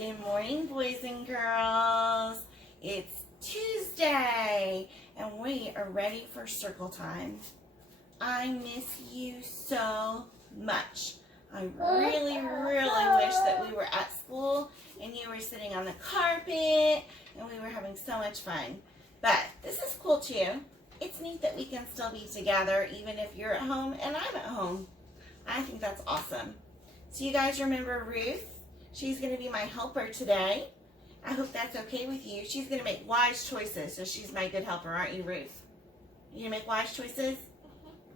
Good morning, boys and girls. It's Tuesday, and we are ready for circle time. I miss you so much. I really wish that we were at school and you were sitting on the carpet and we were having so much fun. But this is cool too. It's neat that we can still be together even if you're at home and I'm at home. I think that's awesome. So you guys remember Ruth? She's going to be my helper today. I hope that's okay with you. She's going to make wise choices, so she's my good helper, aren't you, Ruth? You going to make wise choices?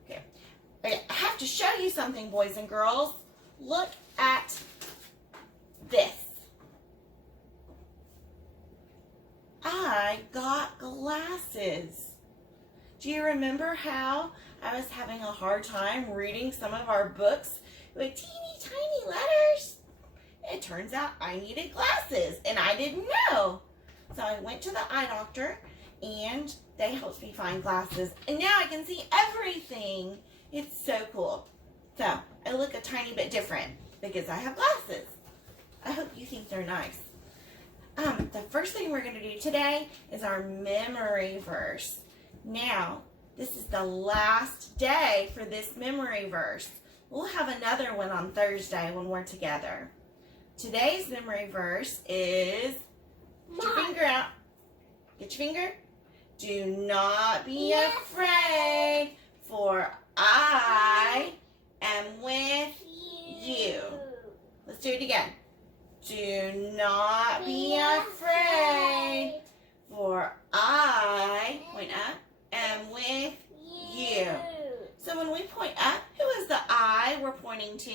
Okay. I have to show you something, boys and girls. Look at this. I got glasses. Do you remember how I was having a hard time reading some of our books with teeny tiny letters? It turns out I needed glasses and I didn't know. So I went to the eye doctor and they helped me find glasses. And now I can see everything. It's so cool. So I look a tiny bit different because I have glasses. I hope you think they're nice. The first thing we're going to do today is our memory verse. Now, this is the last day for this memory verse. We'll have another one on Thursday when we're together. Today's memory verse is, get your finger out. Get your finger. Do not be afraid, for I am with you. Let's do it again. Do not be afraid, for I, point up, am with you. So when we point up, who is the I we're pointing to?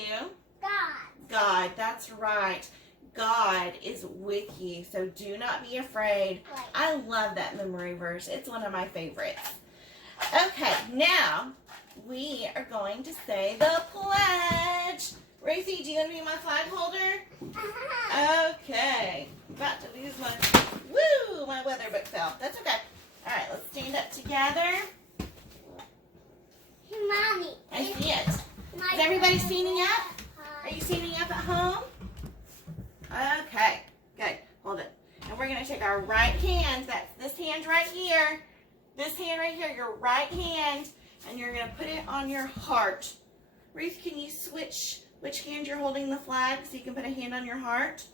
God, that's right. God is with you, so do not be afraid. Right. I love that memory verse. It's one of my favorites. Okay, now we are going to say the pledge. Racy, do you want to be my flag holder? Okay. About to lose my weather book fell. That's okay. All right, let's stand up together. Mommy. I see it. Is everybody standing up? Are you standing up at home? Okay, good. Hold it. And we're going to take our right hand, that's this hand right here, your right hand, and you're going to put it on your heart. Ruth, can you switch which hand you're holding the flag so you can put a hand on your heart?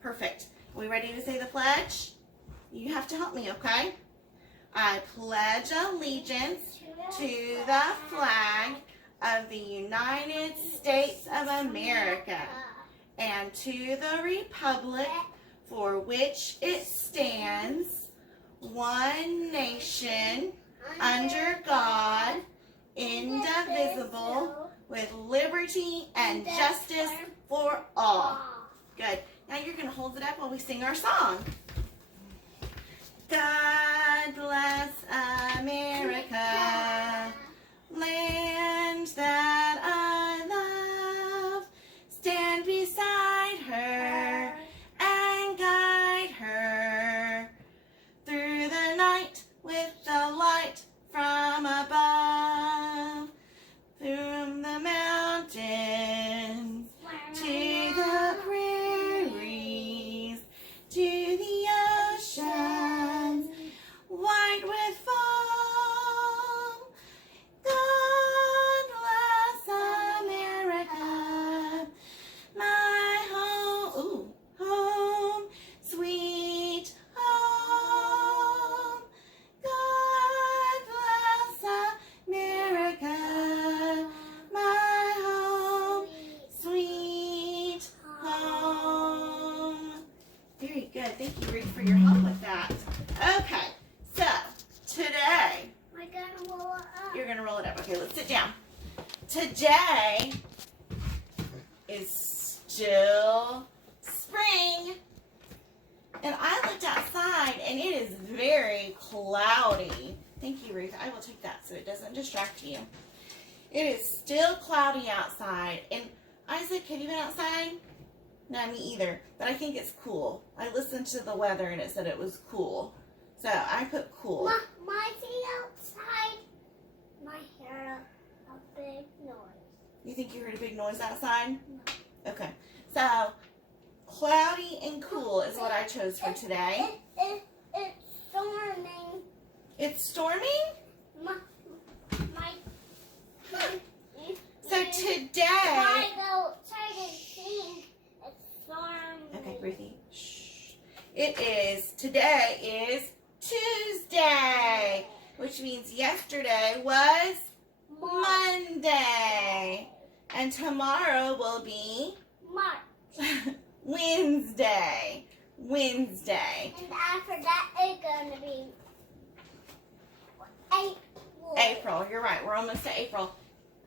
Perfect. Are we ready to say the pledge? You have to help me, okay? I pledge allegiance to the flag of the United States of America and to the republic for which it stands, one nation, under God, indivisible, with liberty and justice for all. Good. Now you're going to hold it up while we sing our song. God bless America, land that I love. Stand beside her and guide her through the night with the light from above, through the mountains to the prairies, to the oceans white with foam. God bless America, my home, home, sweet home. God bless America, my home, sweet home. Very good. Thank you, Ruth, for your help with that. Okay, so today, We're gonna roll it up. you're going to roll it up. Okay, let's sit down. Today is still spring. And I looked outside and it is very cloudy. Thank you, Ruth. I will take that so it doesn't distract you. It is still cloudy outside. And Isaac, have you been outside? No, me either. But I think it's cool. I listened to the weather and it said it was cool. So I put cool. My feet outside. My hair a big noise. You think you heard a big noise outside? No. Okay. So Cloudy and cool is what I chose for today. It's storming. It's storming? My, So today... I go try to sing. It's storming. Okay, Ruthie. Shh. Today is Tuesday, which means yesterday was Monday. And tomorrow will be March. Wednesday. Wednesday. And after that, it's going to be April. April. You're right. We're almost to April.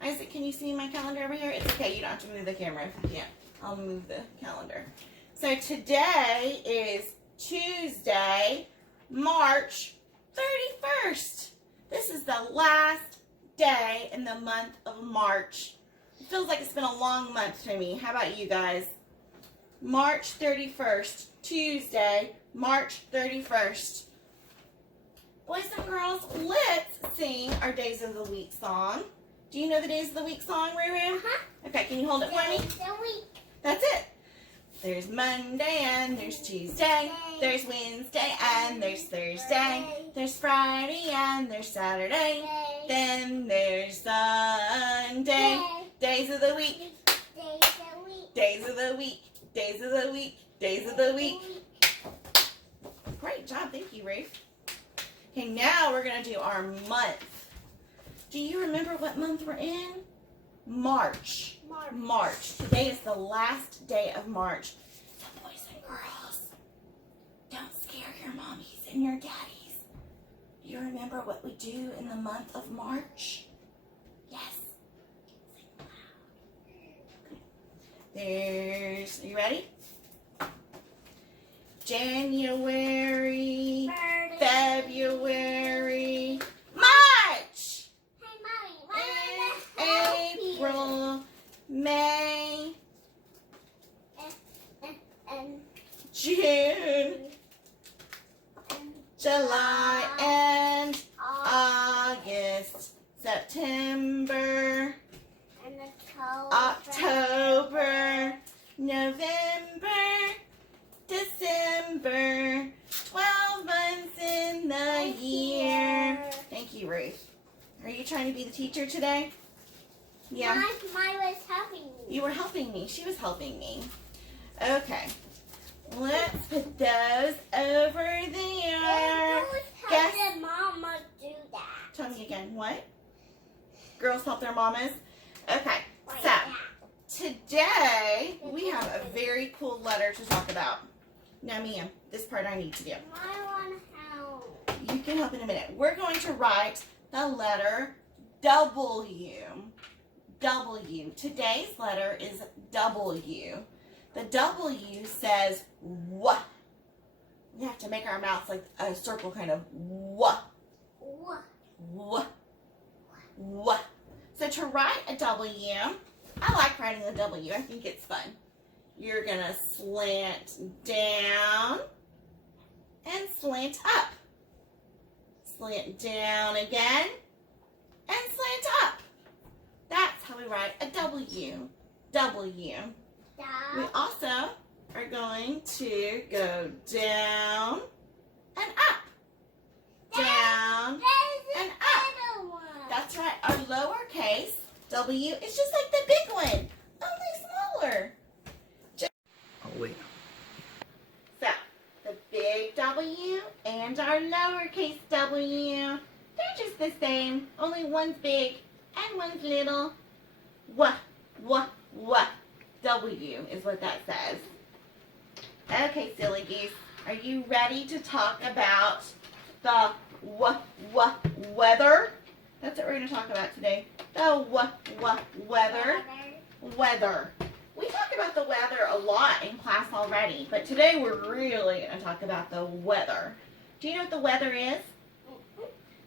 Isaac, can you see my calendar over here? It's okay. You don't have to move the camera if you can't. I'll move the calendar. So today is Tuesday, March 31st. This is the last day in the month of March. It feels like it's been a long month to me. How about you guys? March 31st, Tuesday, March 31st. Boys and girls, let's sing our Days of the Week song. Do you know the Days of the Week song, Ruru? Okay, can you hold it for me? Days of the week. That's it. There's Monday and there's Tuesday. There's Wednesday and there's Thursday. There's Friday and there's Saturday. Then there's Sunday. Days of the week. Days of the week. Days of the week. Days of the week. Great job. Thank you, Ruth. Okay, now we're going to do our month. Do you remember what month we're in? March. March. Today is the last day of March. So boys and girls, don't scare your mommies and your daddies. Do you remember what we do in the month of March? Yes. Sing loud. Are you ready? January, February, March. April, May, June, July, and August, September, October, November, December, 12 months in the year. Thank you, Ruth. Are you trying to be the teacher today? Yeah. Mine was helping me. You were helping me. She was helping me. Okay. Let's put those over there. How did Mama do that? Tell me again. What? Girls help their mamas? Okay. Like So, that. today we have a very cool letter to talk about. Now, Mia, this part I need to do. I want to help. You can help in a minute. We're going to write the letter W. W. Today's letter is W. The W says W. We have to make our mouths like a circle, kind of W. W. W. So to write a W, I like writing a W. I think it's fun. You're going to slant down and slant up. Slant down again and slant up. That's how we write a W. W. We also are going to go down and up. Down and up. That's right. Our lowercase W is just like the big one, only smaller. Oh, wait. So, the big W and our lowercase W, they're just the same, only one's big and one's little. W is what that says. Okay, silly geese, are you ready to talk about the weather? That's what we're going to talk about today. The weather. Weather. We talk about the weather a lot in class already, but today we're really going to talk about the weather. Do you know what the weather is?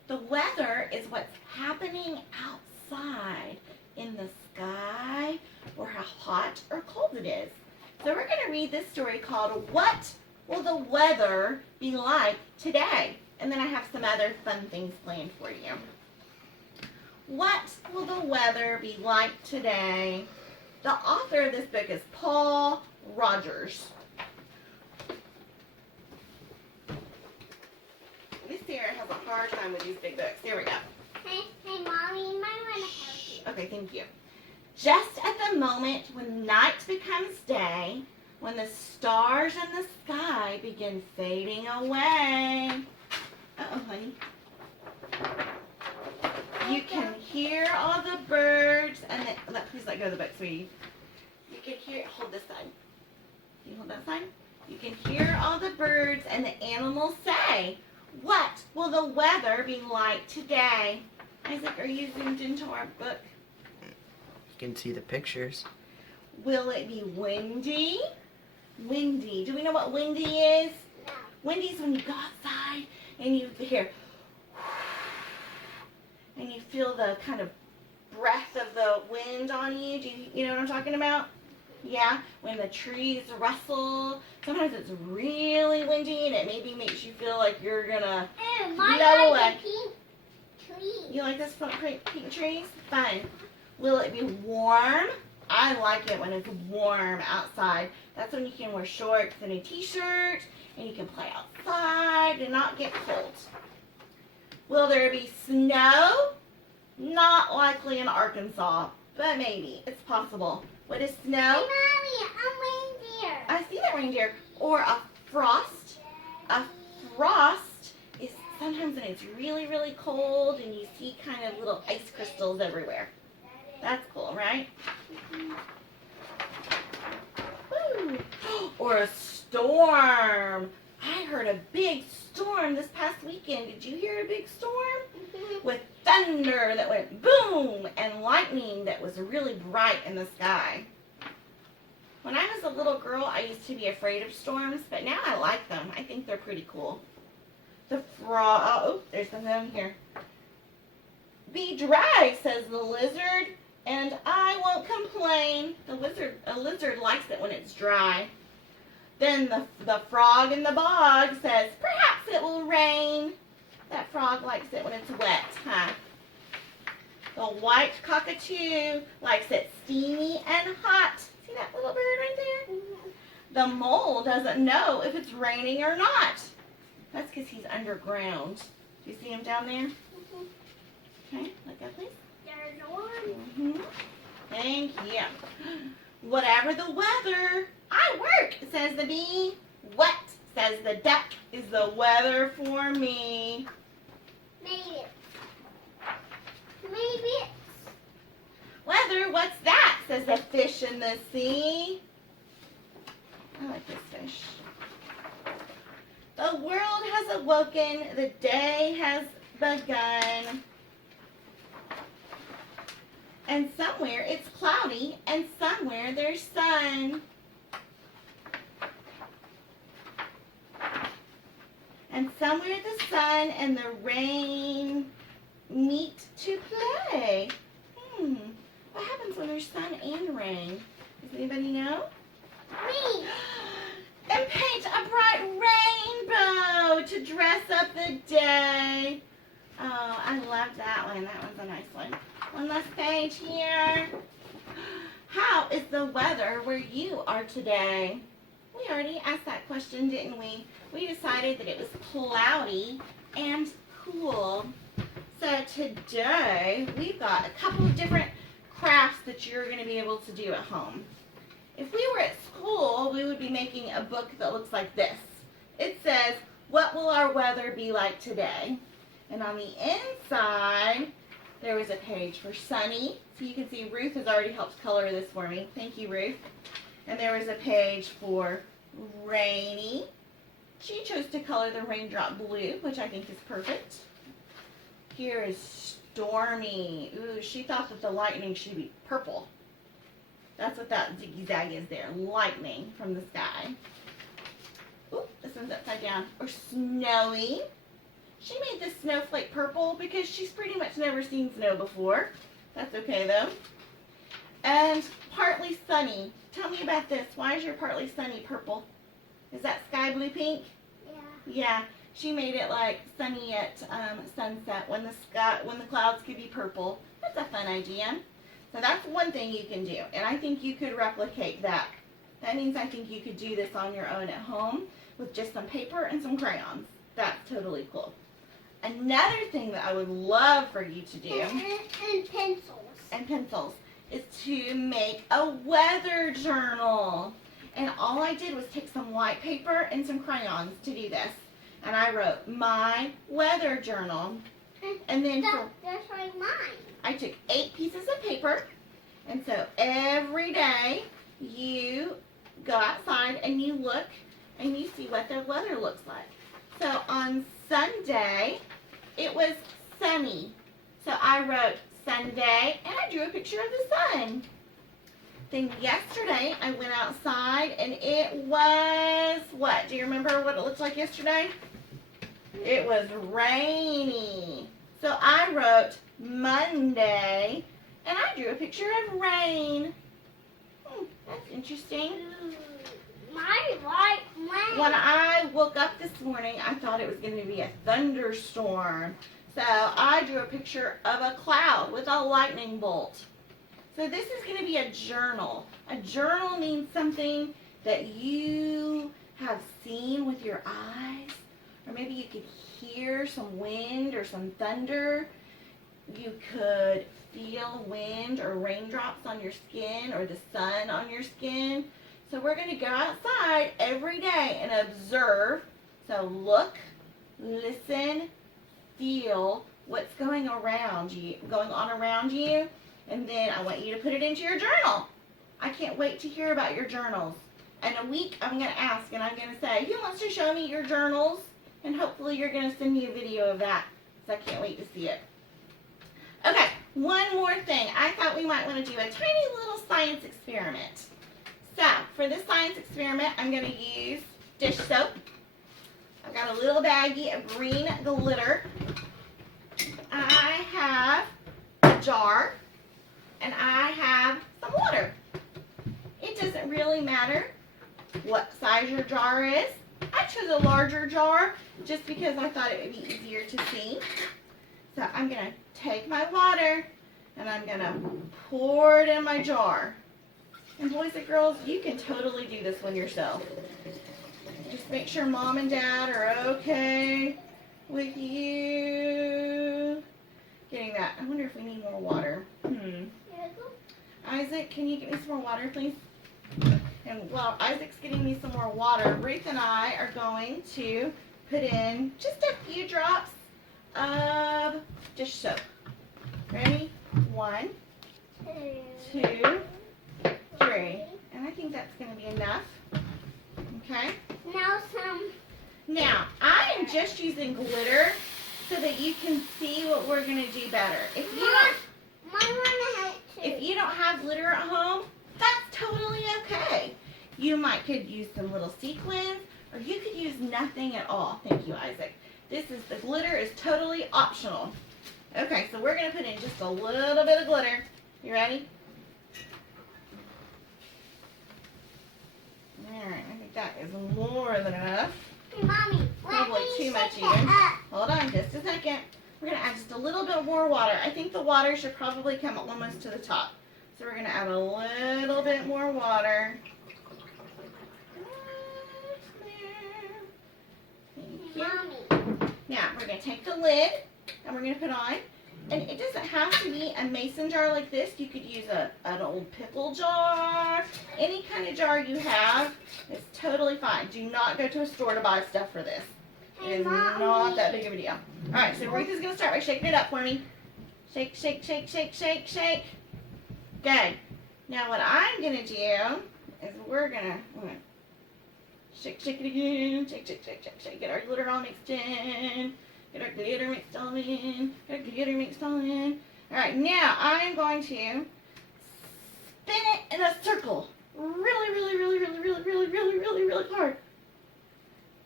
The weather is what's happening outside in the sky, or how hot or cold it is. So we're going to read this story called What Will the Weather Be Like Today? And then I have some other fun things planned for you. What will the weather be like today? The author of this book is Paul Rogers. Sarah has a hard time with these big books. Here we go. Hey, Mommy, you might want to help you. Okay, thank you. Just at the moment when night becomes day, when the stars in the sky begin fading away. Uh-oh, honey. You can hear all the birds and please let go of the book, sweetie. You can hear, hold this side. Can you hold that side? You can hear all the birds and the animals say, what will the weather be like today? Isaac, are you zoomed into our book? You can see the pictures. Will it be windy? Windy. Do we know what windy is? No. Windy is when you go outside and you hear and you feel the kind of breath of the wind on you. Do you know what I'm talking about? Yeah, when the trees rustle. Sometimes it's really windy and it maybe makes you feel like you're gonna Ew, blow away. Pink tree. You like this pink trees? Fun. Will it be warm? I like it when it's warm outside. That's when you can wear shorts and a t-shirt and you can play outside and not get cold. Will there be snow? Not likely in Arkansas, but maybe. It's possible. What is Hey, snow? Mommy, a reindeer. I see that reindeer. Or a frost. A frost is sometimes when it's really, really cold and you see kind of little ice crystals everywhere. That's cool, right? Woo. Or a storm. I heard a big storm this past weekend. Did you hear a big storm? With thunder that went boom and lightning that was really bright in the sky. When I was a little girl, I used to be afraid of storms, but now I like them. I think they're pretty cool. The frog, oh, there's something here. Be dry, says the lizard, and I won't complain. A lizard likes it when it's dry. Then the frog in the bog says, perhaps it will rain. That frog likes it when it's wet, huh? The white cockatoo likes it steamy and hot. See that little bird right there? The mole doesn't know if it's raining or not. That's because he's underground. Do you see him down there? Okay, look up, please. There's one. Thank you. Whatever the weather, I work, says the bee. What, says the duck, is the weather for me. Maybe. Maybe. Weather, what's that, says the fish in the sea. I like this fish. The world has awoken, the day has begun. And somewhere it's cloudy, and somewhere there's sun. And somewhere the sun and the rain meet to play. What happens when there's sun and rain? Does anybody know? Me. And paint a bright rainbow to dress up the day. Oh, I love that one. That one's a nice one. One last page here. How is the weather where you are today? We already asked that question, didn't we? We decided that it was cloudy and cool. So today, we've got a couple of different crafts that you're going to be able to do at home. If we were at school, we would be making a book that looks like this. It says, what will our weather be like today? And on the inside, there was a page for sunny. So you can see Ruth has already helped color this for me. Thank you, Ruth. And there was a page for rainy. She chose to color the raindrop blue, which I think is perfect. Here is stormy. Ooh, she thought that the lightning should be purple. That's what that ziggy-zag is there. Lightning from the sky. Ooh, this one's upside down. Or snowy. She made this snowflake purple because she's pretty much never seen snow before. That's okay though. And partly sunny. Tell me about this. Why is your partly sunny purple? Is that sky blue pink? Yeah. Yeah. She made it like sunny at sunset when the clouds could be purple. That's a fun idea. So that's one thing you can do. And I think you could replicate that. That means I think you could do this on your own at home with just some paper and some crayons. That's totally cool. Another thing that I would love for you to do, And pencils. and pencils, is to make a weather journal. And all I did was take some white paper and some crayons to do this. And I wrote my weather journal. And then That's like mine. I took 8 pieces of paper. And so every day you go outside and you look and you see what the weather looks like. So on Sunday, it was sunny. So I wrote Sunday and I drew a picture of the sun. Then yesterday I went outside and it was what? Do you remember what it looked like yesterday? It was rainy. So I wrote Monday and I drew a picture of rain. That's interesting. My white rain. When I woke up this morning, I thought it was going to be a thunderstorm. So I drew a picture of a cloud with a lightning bolt. So this is going to be a journal. A journal means something that you have seen with your eyes. Or maybe you could hear some wind or some thunder. You could feel wind or raindrops on your skin or the sun on your skin. So we're going to go outside every day and observe. So look, listen, feel what's going on around you. And then I want you to put it into your journal. I can't wait to hear about your journals. In a week, I'm going to ask and I'm going to say, who wants to show me your journals? And hopefully you're going to send me a video of that. So I can't wait to see it. Okay, one more thing. I thought we might want to do a tiny little science experiment. So, for this science experiment, I'm going to use dish soap. I've got a little baggie of green glitter. I have a jar, and I have some water. It doesn't really matter what size your jar is. I chose a larger jar just because I thought it would be easier to see. So, I'm going to take my water, and I'm going to pour it in my jar. And boys and girls, you can totally do this one yourself. Just make sure mom and dad are okay with you getting that. I wonder if we need more water. Isaac, can you get me some more water, please? And while Isaac's getting me some more water, Ruth and I are going to put in just a few drops of dish soap. Ready? 1, 2, 3. And I think that's going to be enough. Okay? Now, I am just using glitter so that you can see what we're going to do better. If you don't have glitter at home, that's totally okay. You could use some little sequins, or you could use nothing at all. Thank you, Isaac. The glitter is totally optional. Okay, so we're going to put in just a little bit of glitter. You ready? Alright, I think that is more than enough. Mommy, Probably too much even. Hold on just a second. We're going to add just a little bit more water. I think the water should probably come almost to the top. So we're going to add a little bit more water. Thank you. Now, we're going to take the lid and we're going to put on. And it doesn't have to be a mason jar like this. You could use an old pickle jar. Any kind of jar you have is totally fine. Do not go to a store to buy stuff for this. It is not that big of a deal. Alright, so Ruth is going to start by shaking it up for me. Shake, shake, shake, shake, shake, shake. Good. Now what I'm going to do is we're going to shake, shake it again. Shake, shake, shake, shake, shake. Get our glitter all mixed in. Get our glitter mixed all in. Get our glitter mixed all in. Alright, now I'm going to spin it in a circle. Really, really, really, really, really, really, really, really, really hard.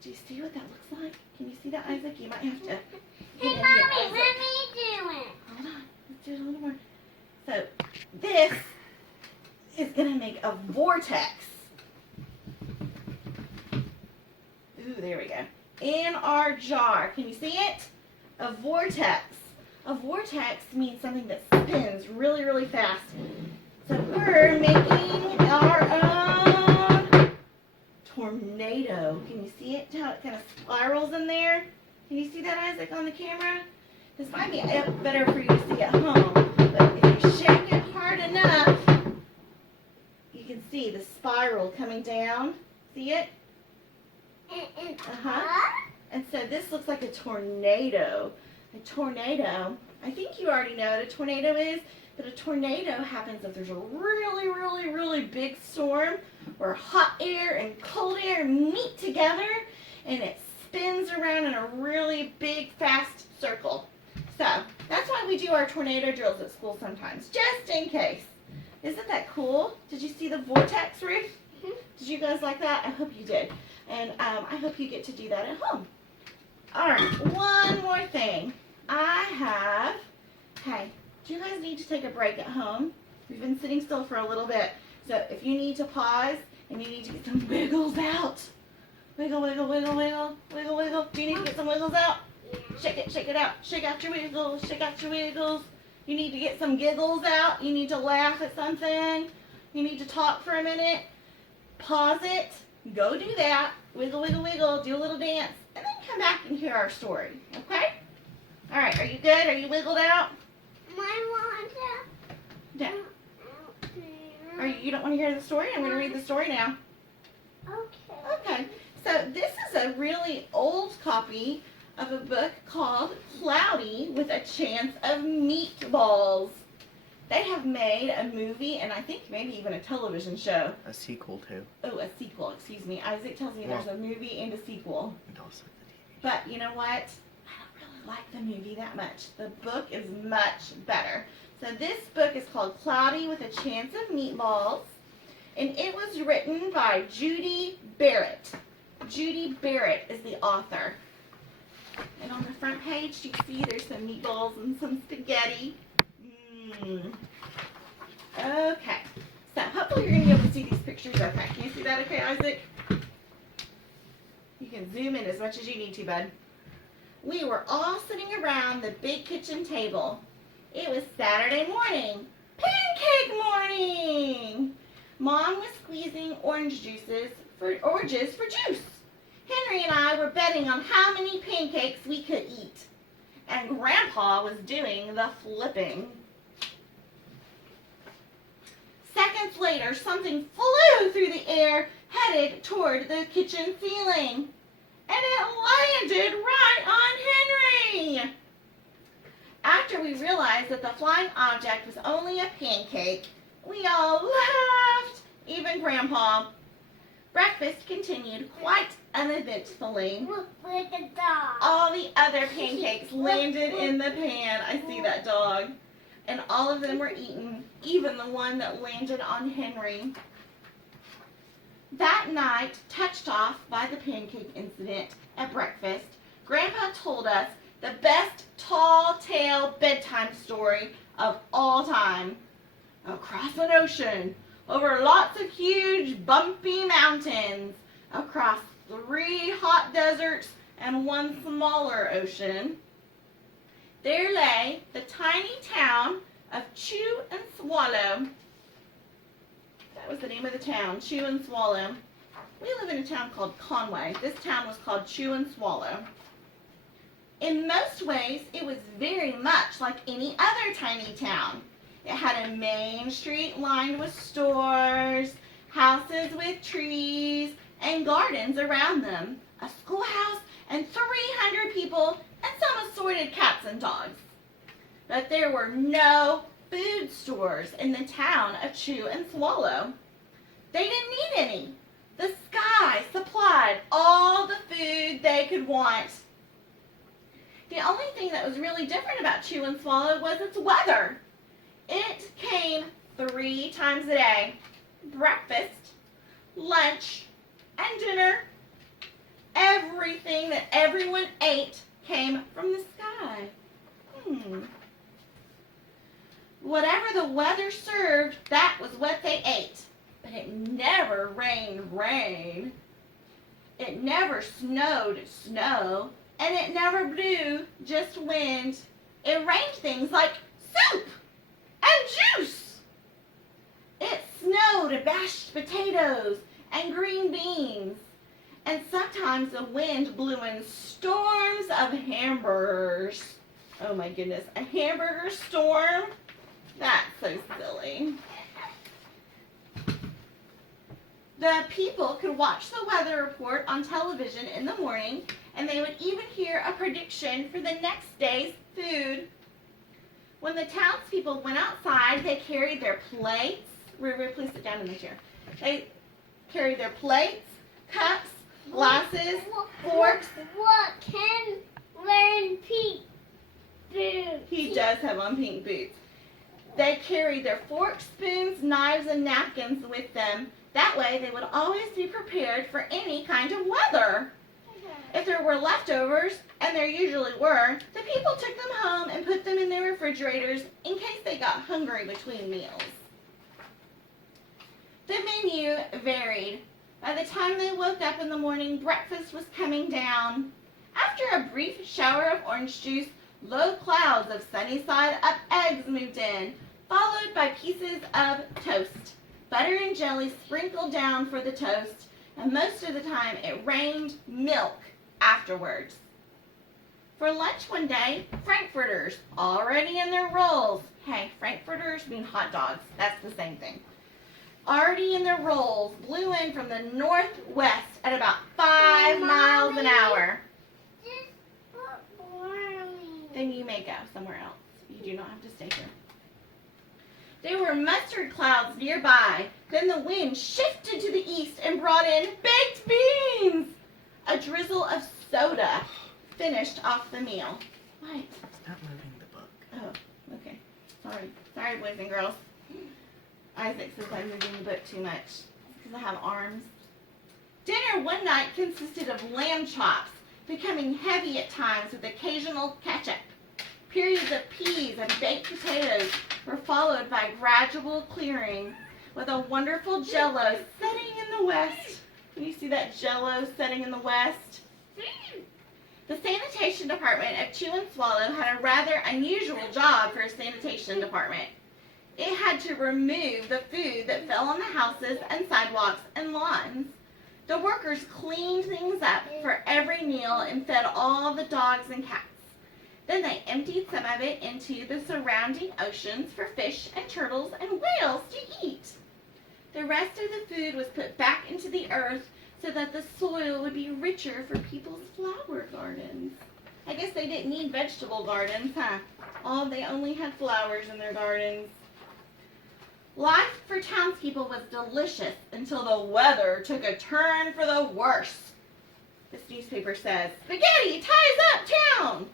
Do you see what that looks like? Can you see that, Isaac? You might have to. Hey, Mommy, let me do it. Hold on. Let's do it a little more. So, this is going to make a vortex. Ooh, there we go. In our jar. Can you see it? A vortex. A vortex means something that spins really, really fast. So we're making our own tornado. Can you see it? How it kind of spirals in there? Can you see that, Isaac? Isaac, on the camera? This might be better for you to see at home. But if you shake it hard enough, you can see the spiral coming down. See it? And so this looks like a tornado. A tornado, I think you already know what a tornado is, but a tornado happens if there's a really, really, really big storm where hot air and cold air meet together and it spins around in a really big, fast circle. So that's why we do our tornado drills at school sometimes, just in case. Isn't that cool? Did you see the vortex, Ruth? Did you guys like that? I hope you did. And I hope you get to do that at home. All right, one more thing. Hey, do you guys need to take a break at home? We've been sitting still for a little bit. So if you need to pause and you need to get some wiggles out. Wiggle, wiggle, wiggle, wiggle, wiggle, wiggle. Do you need to get some wiggles out? Shake it out. Shake out your wiggles, shake out your wiggles. You need to get some giggles out. You need to laugh at something. You need to talk for a minute. Pause it. Go do that. Wiggle, wiggle, wiggle. Do a little dance. And then come back and hear our story. Okay? All right. Are you good? Are you wiggled out? No. You don't want to hear the story? I'm going to read the story now. Okay. So this is a really old copy of a book called Cloudy with a Chance of Meatballs. They have made a movie and I think maybe even a television show. A sequel too. Oh, a sequel, excuse me. Isaac tells me there's a movie and a sequel. And also the TV. But you know what? I don't really like the movie that much. The book is much better. So this book is called Cloudy with a Chance of Meatballs. And it was written by Judy Barrett. Judy Barrett is the author. And on the front page, you see there's some meatballs and some spaghetti. Okay. So hopefully you're going to be able to see these pictures okay. Can you see that okay, Isaac? You can zoom in as much as you need to, bud. We were all sitting around the big kitchen table. It was Saturday morning. Pancake morning! Mom was squeezing oranges for juice. Henry and I were betting on how many pancakes we could eat. And Grandpa was doing the flipping. Seconds later, something flew through the air, headed toward the kitchen ceiling. And it landed right on Henry! After we realized that the flying object was only a pancake, we all laughed, even Grandpa. Breakfast continued quite uneventfully. All the other pancakes landed in the pan. I see that dog. And all of them were eaten, even the one that landed on Henry. That night, touched off by the pancake incident at breakfast, Grandpa told us the best tall tale bedtime story of all time. Across an ocean, over lots of huge bumpy mountains, across 3 hot deserts and 1 smaller ocean, there lay the tiny town of Chew and Swallow. That was the name of the town, Chew and Swallow. We live in a town called Conway. This town was called Chew and Swallow. In most ways, it was very much like any other tiny town. It had a main street lined with stores, houses with trees, and gardens around them, a schoolhouse, and 300 people, and some assorted cats and dogs. But there were no food stores in the town of Chew and Swallow. They didn't need any. The sky supplied all the food they could want. The only thing that was really different about Chew and Swallow was its weather. It came 3 times a day. Breakfast, lunch, and dinner. Everything that everyone ate came from the sky. Whatever the weather served, that was what they ate. But it never rained rain. It never snowed snow. And it never blew just wind. It rained things like soup and juice. It snowed mashed potatoes and green beans. And sometimes the wind blew in storms of hamburgers. Oh my goodness, a hamburger storm? That's so silly. The people could watch the weather report on television in the morning, and they would even hear a prediction for the next day's food. When the townspeople went outside, they carried their plates. Riri, please sit down in the chair. They carried their plates, cups, glasses, forks. What can wearing pink boots? He does have on pink boots. They carried their forks, spoons, knives, and napkins with them. That way they would always be prepared for any kind of weather. If there were leftovers, and there usually were, the people took them home and put them in their refrigerators in case they got hungry between meals. The menu varied. By the time they woke up in the morning, breakfast was coming down. After a brief shower of orange juice, low clouds of sunny-side-up eggs moved in, followed by pieces of toast. Butter and jelly sprinkled down for the toast, and most of the time it rained milk afterwards. For lunch one day, frankfurters, already in their rolls. Hey, frankfurters mean hot dogs. That's the same thing. Already in their rolls, blew in from the northwest at about 5 miles an hour. Then you may go somewhere else. You do not have to stay here. There were mustard clouds nearby. Then the wind shifted to the east and brought in baked beans. A drizzle of soda finished off the meal. What? Stop moving the book. Oh, okay. Sorry, boys and girls. Isaac says I'm moving the book too much because I have arms. Dinner one night consisted of lamb chops, becoming heavy at times with occasional ketchup. Periods of peas and baked potatoes were followed by gradual clearing with a wonderful jello setting in the west. Can you see that jello setting in the west? The sanitation department of Chew and Swallow had a rather unusual job for a sanitation department. It had to remove the food that fell on the houses and sidewalks and lawns. The workers cleaned things up for every meal and fed all the dogs and cats. Then they emptied some of it into the surrounding oceans for fish and turtles and whales to eat. The rest of the food was put back into the earth so that the soil would be richer for people's flower gardens. I guess they didn't need vegetable gardens, huh? They only had flowers in their gardens. Life for townspeople was delicious until the weather took a turn for the worse. This newspaper says, "Spaghetti ties up town."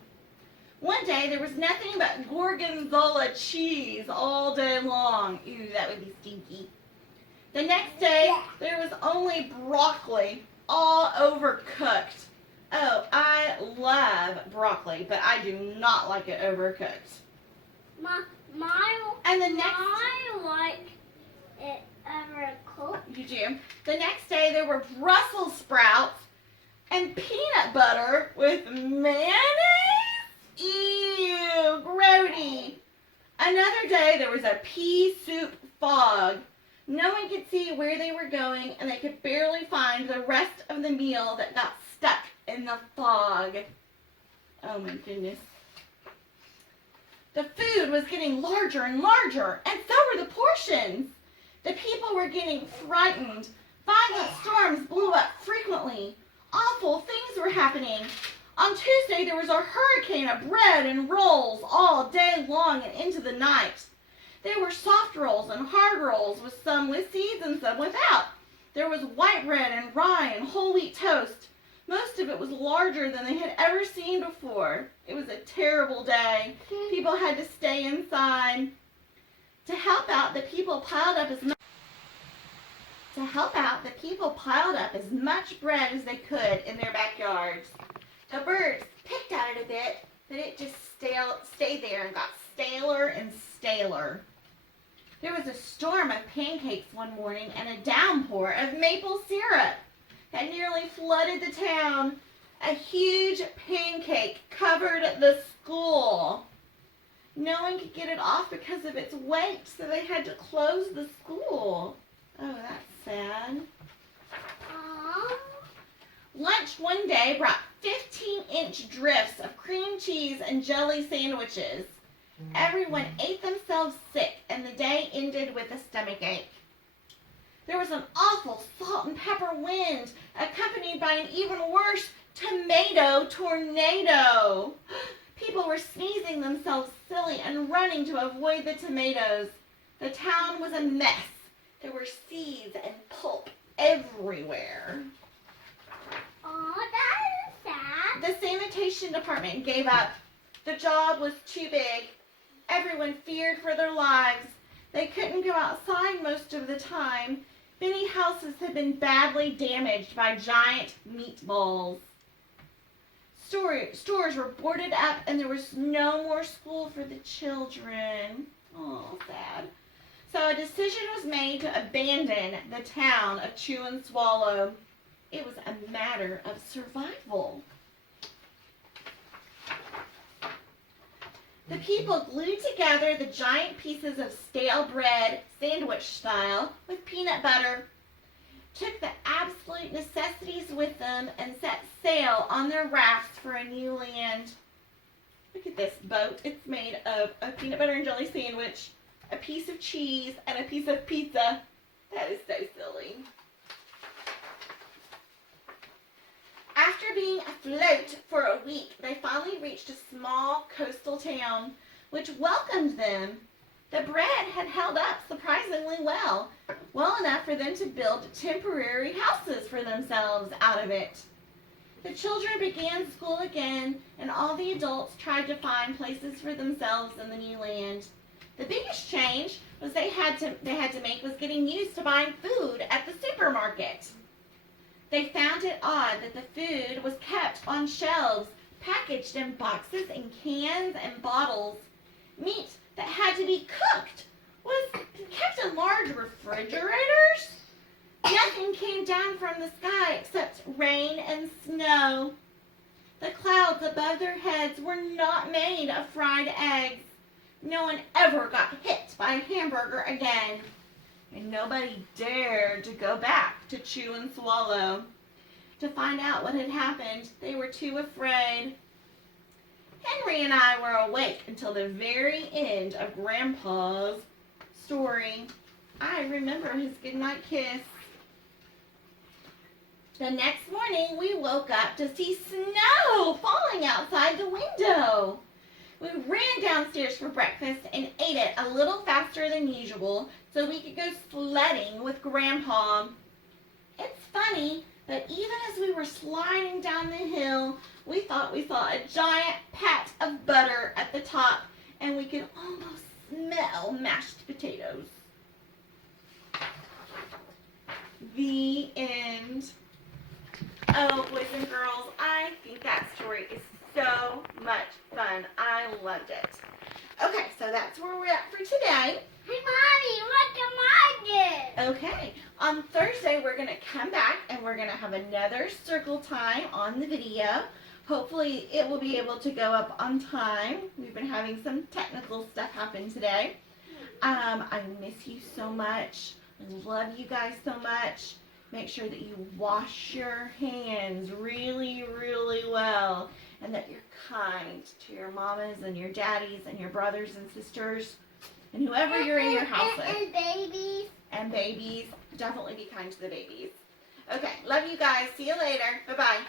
One day there was nothing but gorgonzola cheese all day long. Ooh, that would be stinky. The next day there was only broccoli, all overcooked. Oh, I love broccoli, but I do not like it overcooked. And the next I like it overcooked. You do. The next day there were Brussels sprouts and peanut butter with mayonnaise. Ew, grody. Another day there was a pea soup fog. No one could see where they were going, and they could barely find the rest of the meal that got stuck in the fog. Oh my goodness. The food was getting larger and larger, and so were the portions. The people were getting frightened. Violent storms blew up frequently. Awful things were happening. On Tuesday, there was a hurricane of bread and rolls all day long and into the night. There were soft rolls and hard rolls, with some with seeds and some without. There was white bread and rye and whole wheat toast. Most of it was larger than they had ever seen before. It was a terrible day. People had to stay inside. To help out, the people piled up as much bread as they could in their backyards. The birds picked at it a bit, but it just stayed there and got staler and staler. There was a storm of pancakes one morning and a downpour of maple syrup that nearly flooded the town. A huge pancake covered the school. No one could get it off because of its weight, so they had to close the school. Oh, that's sad. Lunch one day brought 15-inch drifts of cream cheese and jelly sandwiches. Everyone ate themselves sick, and the day ended with a stomachache. There was an awful salt and pepper wind, accompanied by an even worse tomato tornado. People were sneezing themselves silly and running to avoid the tomatoes. The town was a mess. There were seeds and pulp everywhere. Oh, that is sad. The sanitation department gave up. The job was too big. Everyone feared for their lives. They couldn't go outside most of the time. Many houses had been badly damaged by giant meatballs. Stores were boarded up, and there was no more school for the children. Oh, sad. So a decision was made to abandon the town of Chew and Swallow. It was a matter of survival. The people glued together the giant pieces of stale bread, sandwich style, with peanut butter, took the absolute necessities with them, and set sail on their rafts for a new land. Look at this boat. It's made of a peanut butter and jelly sandwich, a piece of cheese, and a piece of pizza. That is so silly. After being afloat for a week, they finally reached a small coastal town, which welcomed them. The bread had held up surprisingly well enough for them to build temporary houses for themselves out of it. The children began school again, and all the adults tried to find places for themselves in the new land. The biggest change was they had to make was getting used to buying food at the supermarket. They found it odd that the food was kept on shelves, packaged in boxes and cans and bottles. Meat that had to be cooked was kept in large refrigerators. Nothing came down from the sky except rain and snow. The clouds above their heads were not made of fried eggs. No one ever got hit by a hamburger again. And nobody dared to go back to Chew and Swallow. To find out what had happened, they were too afraid. Henry and I were awake until the very end of Grandpa's story. I remember his goodnight kiss. The next morning, we woke up to see snow falling outside the window. We ran downstairs for breakfast and ate it a little faster than usual so we could go sledding with Grandpa. It's funny, but even as we were sliding down the hill, we thought we saw a giant pat of butter at the top, and we could almost smell mashed potatoes. The end. Oh, boys and girls, I think that story is so much fun. I loved it. Okay, so that's where we're at for today. Hey, Mommy, look at mine. Okay, on Thursday we're going to come back and we're going to have another circle time on the video. Hopefully it will be able to go up on time. We've been having some technical stuff happen today. I miss you so much. I love you guys so much. Make sure that you wash your hands really, really well, and that you're kind to your mamas and your daddies and your brothers and sisters and whoever you're in your house with. And babies. And babies. Definitely be kind to the babies. Okay, love you guys. See you later. Bye-bye.